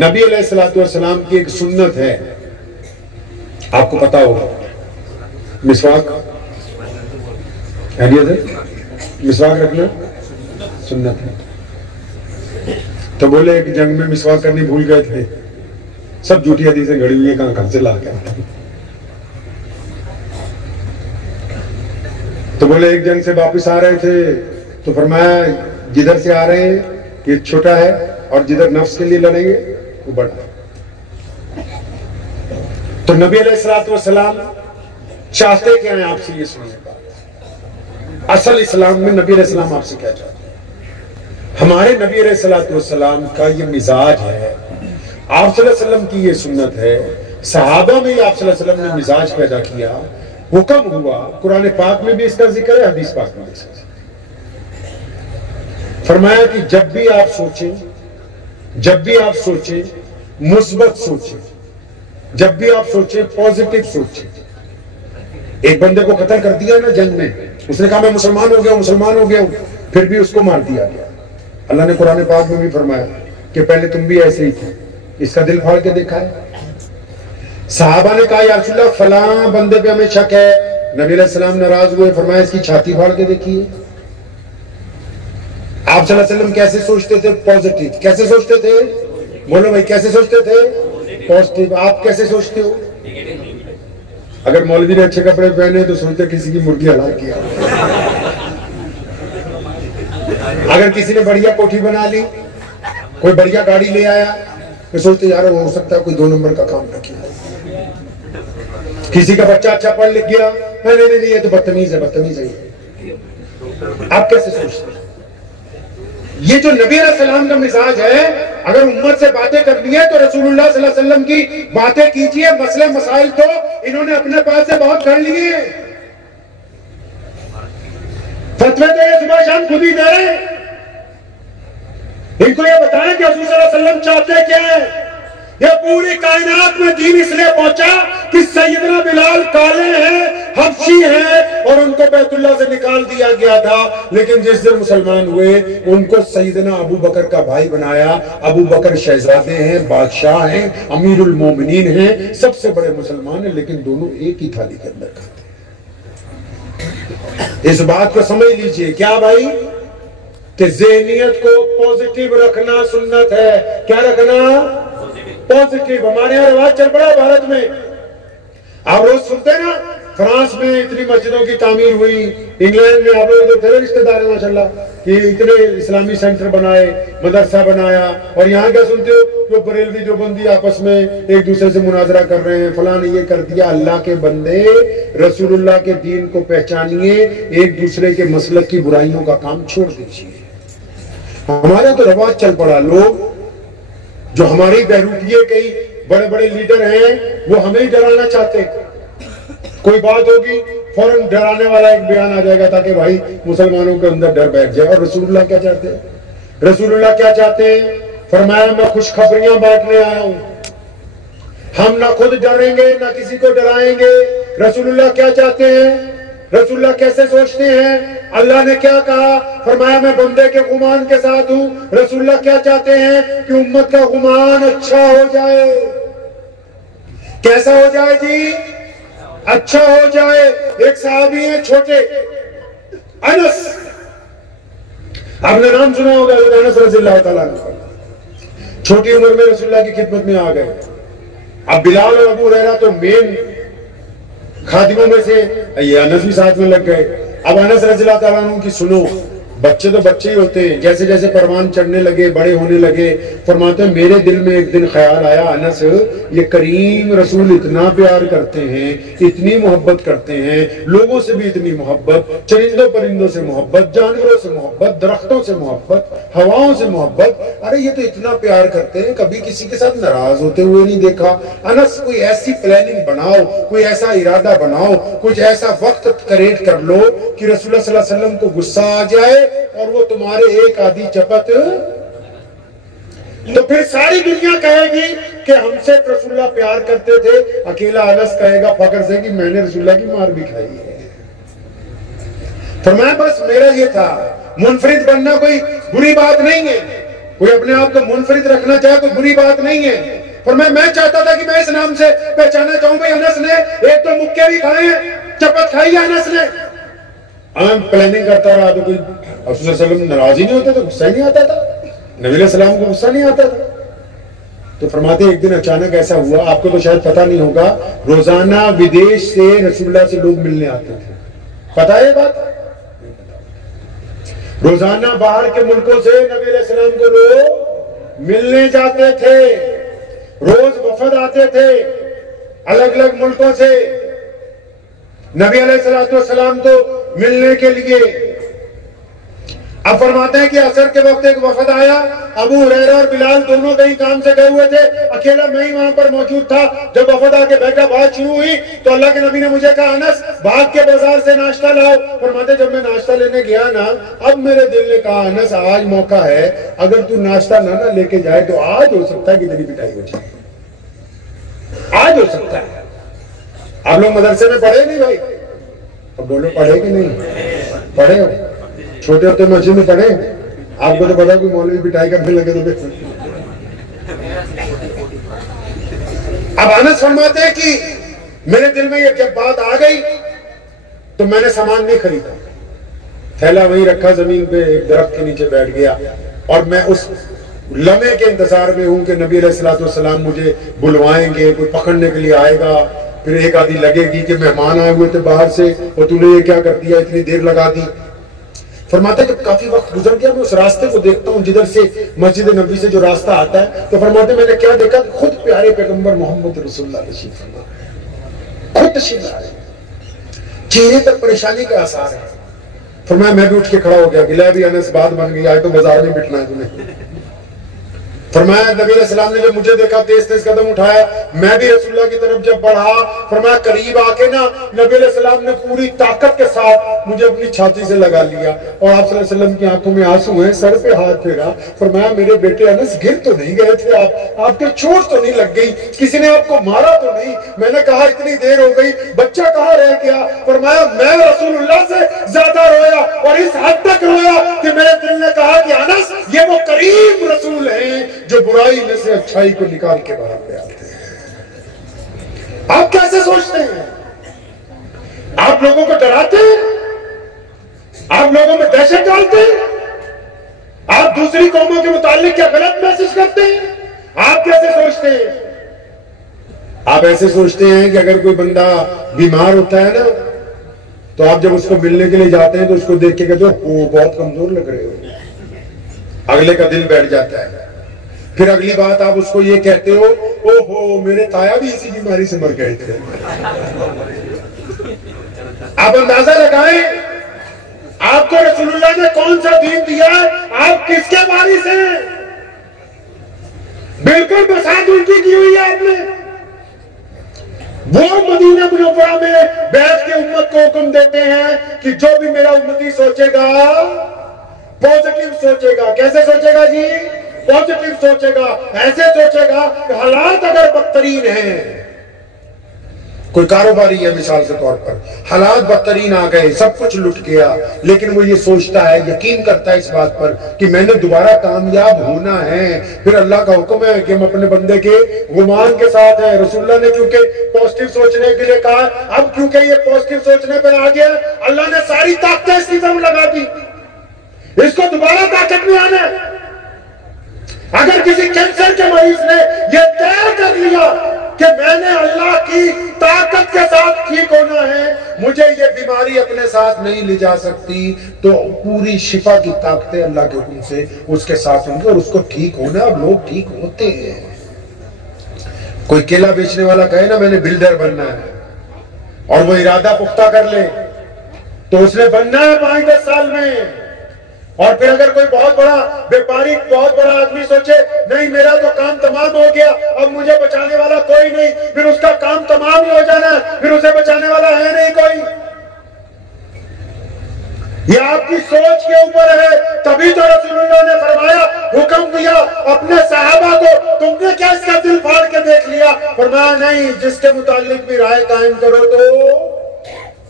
نبی علیہ السلام کی ایک سنت ہے، آپ کو پتا ہوگا، مسواک مسواک رکھنا سنت ہے۔ تو بولے ایک جنگ میں مسواک کرنی بھول گئے تھے، سب جھوٹی حدیثیں گھڑی ہوئی ہیں، کہاں سے لا کے، تو بولے ایک جنگ سے واپس آ رہے تھے تو فرمایا جدھر سے آ رہے ہیں یہ چھوٹا ہے اور جدھر نفس کے لیے لڑیں گے وہ بڑا ہے۔ تو نبی علیہ السلام چاہتے کیا ہیں آپ سے یہ سننے بات؟ اصل اسلام میں نبی علیہ السلام آپ سے کیا چاہتے ہیں؟ ہمارے نبی علیہ السلام کا یہ مزاج ہے، آپ صلی اللہ علیہ وسلم کی یہ سنت ہے، صحابہ میں آپ صلی اللہ علیہ وسلم نے مزاج پیدا کیا، حکم ہوا، قرآن پاک میں بھی اس کا ذکر ہے، حدیث پاک میں بھی اس کا ذکر ہے۔ فرمایا کہ جب بھی آپ سوچیں مثبت سوچیں، جب بھی آپ سوچیں پازیٹیو سوچیں۔ ایک بندے کو قتل کر دیا نا جنگ میں، اس نے کہا میں مسلمان ہو گیا ہوں، پھر بھی اس کو مار دیا گیا۔ اللہ نے قرآن پاک میں بھی فرمایا کہ پہلے تم بھی ایسے ہی تھے، اس کا دل پھاڑ کے دیکھا ہے۔ صحابہ نے کہا یا رسول اللہ فلاں بندے پہ ہمیں شک ہے، نبی علیہ السلام ناراض ہوئے، فرمایا اس کی چھاتی پھاڑ کے دیکھیے۔ آپ صلی اللہ علیہ وسلم کیسے سوچتے تھے؟ پازیٹیو۔ کیسے سوچتے تھے؟ بولو بھائی کیسے سوچتے تھے؟ پازیٹیو۔ آپ کیسے سوچتے ہو؟ اگر مولوی نے اچھے کپڑے پہنے تو سوچتے کسی کی مرغی حلال کیا، اگر کسی نے بڑھیا کوٹھی بنا لی، کوئی بڑھیا گاڑی لے آیا تو سوچتے یار وہ ہو سکتا ہے کوئی 2 نمبر کا کام نہ کیا، کسی کا بچہ اچھا پڑھ لکھ گیا، نہیں یہ تو بدتمیز ہے۔ آپ کیسے سوچتے ہیں؟ یہ جو نبی علیہ السلام کا مزاج ہے، اگر امت سے باتیں کرنی ہے تو رسول اللہ صلی اللہ علیہ وسلم کی باتیں کیجئے، مسئلے مسائل تو انہوں نے اپنے پاس سے بہت کر لیے ہیں، فتوے تو یہ صبح شام خود ہی دے رہے ہیں۔ ان کو یہ بتائیں کہ حضور صلی اللہ علیہ وسلم چاہتے کیا ہے۔ یہ پوری کائنات میں دین اس لیے پہنچا کہ سیدنا بلال کالے ہیں، حبشی ہیں، اور ان کو بیت اللہ سے نکال دیا گیا تھا، لیکن جس دن مسلمان ہوئے ان کو سیدنا ابو بکر کا بھائی بنایا۔ ابو بکر شہزادے ہیں، بادشاہ ہیں، امیر المومنین ہیں، سب سے بڑے مسلمان ہیں، لیکن دونوں ایک ہی تھالی کے اندر کھاتے ہیں۔ اس بات کو سمجھ لیجئے کیا بھائی کہ ذہنیت کو پازیٹیو رکھنا سنت ہے۔ کیا رکھنا؟ پازیٹیو۔ ہمارے یہاں رواج چل پڑا ہے بھارت میں، آپ روز سنتے ہیں نا فرانس میں اتنی مسجدوں کی تعمیر ہوئی، انگلینڈ میں آپ لوگ تو رشتے دار ہیں ماشاءاللہ کہ اتنے اسلامی سینٹر بنائے، مدرسہ بنایا، اور یہاں کیا سنتے ہو جو بریلوی جو بندی آپس میں ایک دوسرے سے مناظرہ کر رہے ہیں، فلاں نے یہ کر دیا۔ اللہ کے بندے رسول اللہ کے دین کو پہچانیے، ایک دوسرے کے مسلک کی برائیوں کا کام چھوڑ دیجیے۔ ہمارا تو رواج چل پڑا، لوگ جو ہماری بہروپیے کئی بڑے بڑے لیڈر ہیں وہ ہمیں ہی ڈرانا چاہتے ہیں، کوئی بات ہوگی فوراً ڈرانے والا ایک بیان آ جائے گا تاکہ بھائی مسلمانوں کے اندر ڈر بیٹھ جائے۔ اور رسول اللہ کیا چاہتے ہیں؟ رسول اللہ کیا چاہتے ہیں؟ فرمایا میں خوشخبریاں بانٹنے آیا ہوں، ہم نہ خود ڈریں گے نہ کسی کو ڈرائیں گے۔ رسول اللہ کیا چاہتے ہیں؟ رسول اللہ کیسے سوچتے ہیں؟ اللہ نے کیا کہا؟ فرمایا میں بندے کے گمان کے ساتھ ہوں۔ رسول اللہ کیا چاہتے ہیں؟ کہ امت کا گمان اچھا ہو جائے۔ کیسا ہو جائے جی؟ اچھا ہو جائے۔ ایک صحابی ہیں چھوٹے، انس، آپ نے نام سنا ہوگا انس رضی اللہ تعالیٰ عنہ، چھوٹی عمر میں رسول اللہ کی خدمت میں آ گئے۔ اب بلال اور ابو ہریرہ تو مین خادموں میں سے، یہ انس بھی ساتھ میں لگ گئے۔ اب انس رضی اللہ تعالیٰ عنہ کی سنو، بچے تو بچے ہی ہوتے ہیں، جیسے جیسے پروان چڑھنے لگے، بڑے ہونے لگے، فرماتے ہیں میرے دل میں ایک دن خیال آیا انس یہ کریم رسول اتنا پیار کرتے ہیں، اتنی محبت کرتے ہیں، لوگوں سے بھی اتنی محبت، چرندوں پرندوں سے محبت، جانوروں سے محبت، درختوں سے محبت، ہواؤں سے محبت، ارے یہ تو اتنا پیار کرتے ہیں، کبھی کسی کے ساتھ ناراض ہوتے ہوئے نہیں دیکھا۔ انس کوئی ایسی پلاننگ بناؤ، کوئی ایسا ارادہ بناؤ، کچھ ایسا وقت کریٹ کر لو کہ رسول اللہ صلی اللہ علیہ وسلم کو غصہ آ جائے اور وہ تمہارے ایک آدھی چپت، تو پھر ساری دنیا کہے گی کہ ہم سے رسول اللہ پیار کرتے تھے، اکیلا انس کہے گا فخر سے کہ میں نے رسول اللہ کی مار بھی کھائی ہے۔ فرمایا بس میرا یہ تھا، منفرد بننا کوئی بری بات نہیں ہے، کوئی اپنے آپ کو منفرد رکھنا چاہے تو بری بات نہیں ہے، پر میں چاہتا تھا کہ میں اس نام سے پہچانا چاہوں بھائی انس نے ایک تو مکے بھی کھائے ہیں، چپت کھائی ہے انس نے. پلاننگ کرتا رہا تو کوئی رسول صلی اللہ علیہ وسلم ناراض ہی نہیں ہوتا تھا، غصہ نہیں آتا تھا، نبی علیہ السلام کو غصہ نہیں آتا تھا. تو فرماتے ایک دن اچانک ایسا ہوا، آپ کو تو شاید پتہ نہیں ہوگا، روزانہ ودیش سے رسول اللہ سے لوگ ملنے آتے تھے. پتہ ہے یہ بات؟ روزانہ باہر کے ملکوں سے نبی علیہ السلام کو لوگ ملنے جاتے تھے، روز وفد آتے تھے الگ الگ ملکوں سے نبی علیہ السلام تو ملنے کے لیے. اب فرماتے ہیں کہ عصر کے وقت ایک وفد آیا، ابو ہریرہ اور بلال دونوں کہیں کام سے گئے ہوئے تھے، اکیلا میں ہی وہاں پر موجود تھا. جب وفد آ کے بیٹھا، بات شروع ہوئی تو اللہ کے نبی نے مجھے کہا انس بھاگ کے بازار سے ناشتہ لاؤ. فرماتے جب میں ناشتہ لینے گیا نا، اب میرے دل نے کہا انس آج موقع ہے، اگر تو ناشتہ نہ لے کے جائے تو آج ہو سکتا ہے کہ تیری پٹائی ہو جائے، آج ہو سکتا ہے. آپ لوگ مدرسے میں پڑھے نہیں بھائی؟ اب بولو پڑھے کہ نہیں پڑھے؟ ہو چھوٹے ہوتے مسجد میں پڑھے؟ آپ کو تو پتا کوئی مولوی پٹائی کرنے لگے تو اب انس فرماتے ہیں کہ میرے دل میں یہ جب بات آ گئی تو میں نے سامان نہیں خریدا، تھیلا وہیں رکھا زمین پہ، ایک درخت کے نیچے بیٹھ گیا اور میں اس لمحے کے انتظار میں ہوں کہ نبی علیہ السلام مجھے بلوائیں گے، کوئی پکڑنے کے لیے آئے گا، پھر ایک آدھی لگے گی کہ مہمان آئے ہوئے تھے باہر سے اور تو نے یہ کیا کر دیا، اتنی دیر لگا دی. فرماتے ہیں جب کافی وقت گزر گیا میں اس راستے کو دیکھتا ہوں جدھر سے مسجد نبی سے جو راستہ آتا ہے، تو فرماتے ہیں میں نے کیا دیکھا، خود پیارے پیغمبر محمد رسول اللہ تشریف فرما خود تشریف لا رہے ہیں، چہرے پر پریشانی کے آثار ہیں. فرمایا میں بھی اٹھ کے کھڑا ہو گیا کہ لے بھی انس بات بن گئی، آج تو بازار میں بٹنا ہے تمہیں. فرمایا نبی علیہ السلام نے جب مجھے دیکھا تیز تیز قدم اٹھایا، میں بھی رسول اللہ کی طرف جب بڑھا، فرمایا قریب آ کے نا نبی علیہ السلام نے پوری طاقت کے ساتھ مجھے اپنی چھاتی سے لگا لیا اور آپ صلی اللہ علیہ وسلم کی آنکھوں میں آنسو ہیں، سر پہ ہاتھ پھیرا. فرمایا میرے بیٹے انس گر تو نہیں گئے تھے آپ کے چوٹ تو نہیں لگ گئی، کسی نے آپ کو مارا تو نہیں؟ میں نے کہا اتنی دیر ہو گئی، بچہ کہاں رہ گیا؟ فرمایا میں رسول اللہ سے زیادہ رویا اور اس حد تک رویا کہ میرے دل نے کہا کہ انس یہ وہ کریم رسول ہیں جو برائی میں سے اچھائی کو نکال کے باہر لے آتے ہیں. آپ کیسے سوچتے ہیں؟ آپ لوگوں کو ڈراتے ہیں، آپ لوگوں میں دہشت ڈالتے ہیں، آپ دوسری قوموں کے متعلق کیا غلط میسج کرتے ہیں؟ آپ کیسے سوچتے ہیں؟ آپ ایسے سوچتے ہیں کہ اگر کوئی بندہ بیمار ہوتا ہے نا تو آپ جب اس کو ملنے کے لیے جاتے ہیں تو اس کو دیکھ کے کہتے ہو بہت کمزور لگ رہے ہو، اگلے کا دل بیٹھ جاتا ہے. پھر اگلی بات آپ اس کو یہ کہتے ہو اوہو میرے تایا بھی اسی بیماری سے مر گئے تھے. آپ اندازہ لگائیں آپ کو رسول اللہ نے کون سا دین دیا ہے، آپ کس کے وارث ہیں؟ بالکل بساط الٹی کی ہوئی ہے آپ نے. وہ مدینہ منورہ میں بیٹھ کے امت کو حکم دیتے ہیں کہ جو بھی میرا امتی سوچے گا پوزیٹیو سوچے گا. کیسے سوچے گا جی؟ پوزیٹیو سوچے گا، ایسے سوچے گا کہ حالات اگر بدترین ہیں، کوئی کاروباری ہے مثال کے طور پر، حالات بدترین آ گئے، سب کچھ لٹ گیا، لیکن وہ یہ سوچتا ہے، یقین کرتا ہے اس بات پر کہ میں نے دوبارہ کامیاب ہونا ہے. پھر اللہ کا حکم ہے کہ ہم اپنے بندے کے غمان کے ساتھ ہیں. رسول اللہ نے کیونکہ پوزیٹیو سوچنے کے لیے کہا، اب کیونکہ یہ پوزیٹیو سوچنے پر آ گیا، اللہ نے ساری طاقتیں اس کی طرف لگا دی، اس کو دوبارہ طاقت میں آنا ہے. اگر کسی کینسر کے مریض نے یہ طے کر لیا کہ میں نے اللہ کی طاقت کے ساتھ ٹھیک ہونا ہے، مجھے یہ بیماری اپنے ساتھ نہیں لے جا سکتی، تو پوری شفا کی طاقتیں اللہ کے حکم سے اس کے ساتھ ہوں گی اور اس کو ٹھیک ہونا. اب لوگ ٹھیک ہوتے ہیں. کوئی کیلا بیچنے والا کہے نا میں نے بلڈر بننا ہے اور وہ ارادہ پختہ کر لے تو اس نے بننا ہے 5-10 سال میں. اور پھر اگر کوئی بہت بڑا بیپاری، بہت بڑا آدمی سوچے نہیں میرا تو کام تمام ہو گیا، اب مجھے بچانے والا کوئی نہیں، پھر اس کا کام تمام ہی ہو جانا ہے، پھر اسے بچانے والا ہے نہیں کوئی. یہ آپ کی سوچ کے اوپر ہے. تبھی تو رسول اللہ نے فرمایا، حکم دیا اپنے صحابہ کو، تم نے کیا اس کا دل پھاڑ کے دیکھ لیا؟ فرمایا نہیں، جس کے متعلق بھی رائے قائم کرو تو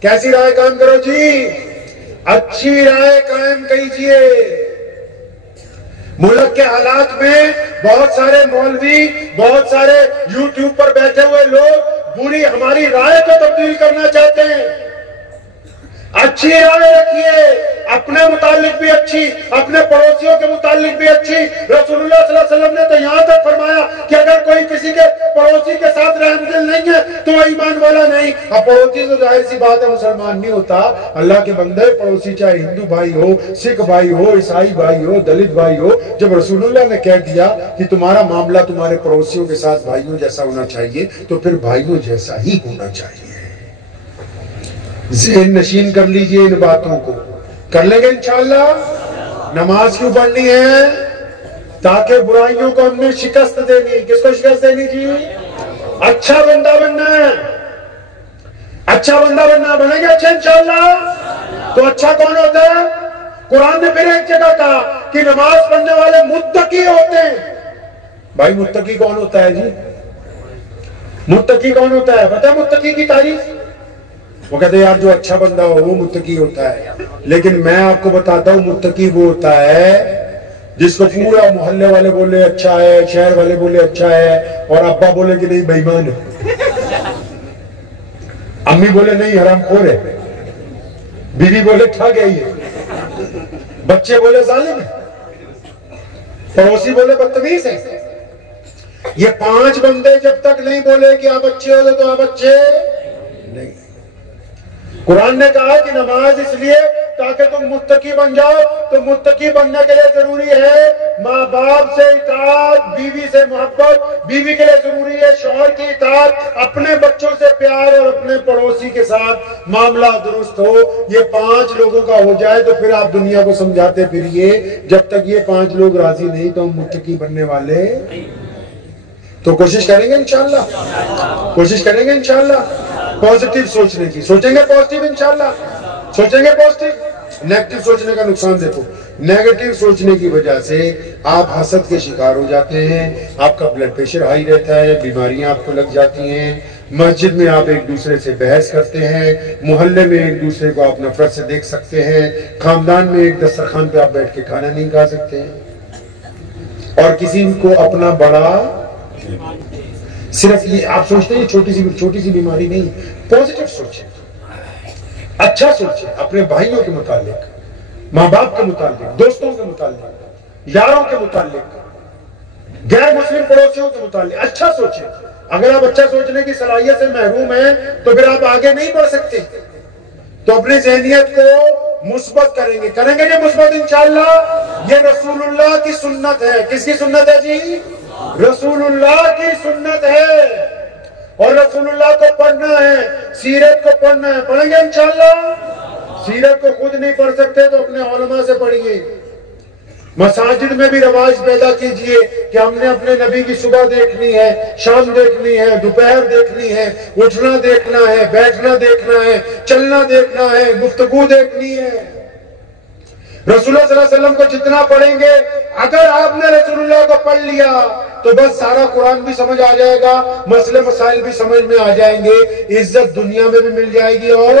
کیسی رائے قائم کرو جی؟ اچھی رائے قائم کیجئے. ملک کے حالات میں بہت سارے مولوی، بہت سارے یوٹیوب پر بیٹھے ہوئے لوگ بری ہماری رائے کو تبدیل کرنا چاہتے ہیں۔ اچھی رائے رکھیے، اپنے متعلق بھی اچھی، اپنے پڑوسیوں کے متعلق بھی اچھی۔ رسول اللہ صلی اللہ علیہ وسلم نے تو یہاں تک فرمایا کہ اگر کوئی کسی کے پڑوسی کے ساتھ رحم دل نہیں ہے تو وہ ایمان والا نہیں۔ اب پڑوسی تو ظاہر سی بات ہے مسلمان نہیں ہوتا، اللہ کے بندے پڑوسی چاہے ہندو بھائی ہو، سکھ بھائی ہو، عیسائی بھائی ہو، دلت بھائی ہو۔ جب رسول اللہ نے کہہ دیا کہ تمہارا معاملہ تمہارے پڑوسیوں کے ساتھ بھائیوں جیسا ہونا چاہیے تو پھر بھائیوں جیسا ہی ہونا چاہیے۔ ذہن نشین کر لیجئے ان باتوں کو، کر لیں گے انشاءاللہ۔ نماز کیوں پڑھنی ہے؟ تاکہ برائیوں کو ہم نے شکست دینی۔ کس کو شکست دینی جی؟ اچھا بندہ بننا ہے، اچھا بندہ بننا، بنیں گے اچھا انشاءاللہ۔ تو اچھا کون ہوتا ہے؟ قرآن نے پھر ایک جگہ کہا کہ نماز پڑھنے والے متقی ہوتے ہیں۔ بھائی متقی کون ہوتا ہے جی؟ متقی کون ہوتا ہے؟ پتہ ہے متقی کی تعریف؟ وہ کہتے ہیں یار جو اچھا بندہ ہو وہ متقی ہوتا ہے، لیکن میں آپ کو بتاتا ہوں متقی وہ ہوتا ہے جس کو پورا محلے والے بولے اچھا ہے، شہر والے بولے اچھا ہے، اور ابا بولے کہ نہیں بے ایمان ہے، امی بولے نہیں حرام خور ہے، بیوی بولے ٹھگ ہے، بچے بولے ظالم ہے، پڑوسی بولے بدتمیز ہے۔ یہ 5 بندے جب تک نہیں بولے کہ آپ اچھے ہو تو آپ اچھے نہیں۔ قرآن نے کہا کہ نماز اس لیے تاکہ تم متقی بن جاؤ، تو متقی بننے کے لیے ضروری ہے ماں باپ سے اطاعت، بیوی سے محبت، بیوی کے لیے ضروری ہے شوہر کی اطاعت، اپنے بچوں سے پیار، اور اپنے پڑوسی کے ساتھ معاملہ درست ہو۔ یہ 5 لوگوں کا ہو جائے تو پھر آپ دنیا کو سمجھاتے پھریے۔ جب تک یہ 5 لوگ راضی نہیں تو ہم متقی بننے والے تو کوشش کریں گے انشاءاللہ، کوشش کریں گے انشاءاللہ پازیٹیو سوچنے کی۔ سوچیں گے پازیٹیو انشاءاللہ، سوچیں گے پازیٹیو۔ نیگیٹو سوچنے کا نقصان دیکھو، نیگیٹو سوچنے کی وجہ سے آپ حسد کے شکار ہو جاتے ہیں، آپ کا بلڈ پریشر ہائی رہتا ہے، بیماریاں آپ کو لگ جاتی ہیں، مسجد میں آپ ایک دوسرے سے بحث کرتے ہیں، محلے میں ایک دوسرے کو آپ نفرت سے دیکھ سکتے ہیں، خاندان میں ایک دسترخوان پہ آپ بیٹھ کے کھانا نہیں کھا سکتے ہیں، اور کسی کو اپنا بڑا صرف یہ آپ سوچتے ہیں چھوٹی سی بیماری نہیں۔ پازیٹیو سوچیں، اچھا سوچیں، اپنے بھائیوں کے متعلق، ماں باپ کے متعلق، دوستوں کے متعلق، یاروں کے متعلق، غیر مسلم پڑوسیوں کے متعلق اچھا سوچیں۔ اگر آپ اچھا سوچنے کی صلاحیت سے محروم ہیں تو پھر آپ آگے نہیں بڑھ سکتے۔ تو اپنی ذہنیت کو مثبت کریں گے یہ مثبت انشاءاللہ۔ یہ رسول اللہ کی سنت ہے۔ کس کی سنت ہے جی؟ رسول اللہ کی سنت ہے، اور رسول اللہ کو پڑھنا ہے، سیرت کو پڑھنا ہے۔ پڑھیں گے انشاءاللہ۔ سیرت کو خود نہیں پڑھ سکتے تو اپنے علماء سے پڑھیے۔ مساجد میں بھی رواج پیدا کیجئے کہ ہم نے اپنے نبی کی صبح دیکھنی ہے، شام دیکھنی ہے، دوپہر دیکھنی ہے، اٹھنا دیکھنا ہے، بیٹھنا دیکھنا ہے، چلنا دیکھنا ہے، گفتگو دیکھنی ہے۔ رسول اللہ صلی اللہ علیہ وسلم کو جتنا پڑھیں گے، اگر آپ نے رسول اللہ کو پڑھ لیا تو بس سارا قرآن بھی سمجھ آ جائے گا، مسئلے مسائل بھی سمجھ میں آ جائیں گے، عزت دنیا میں بھی مل جائے گی، اور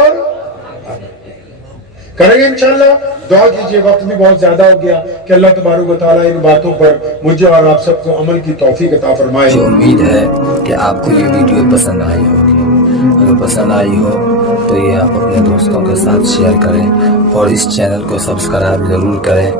کریں گے انشاءاللہ۔ دعا کیجئے، وقت بھی بہت زیادہ ہو گیا، کہ اللہ تبارک و تعالیٰ ان باتوں پر مجھے اور آپ سب کو عمل کی توفیق عطا فرمائے۔ مجھے امید ہے کہ آپ کو یہ ویڈیو پسند آئی ہوگی۔ اگر پسند آئی ہو تو یہ آپ اپنے دوستوں کے ساتھ شیئر کریں، اور اس چینل کو سبسکرائب ضرور کریں۔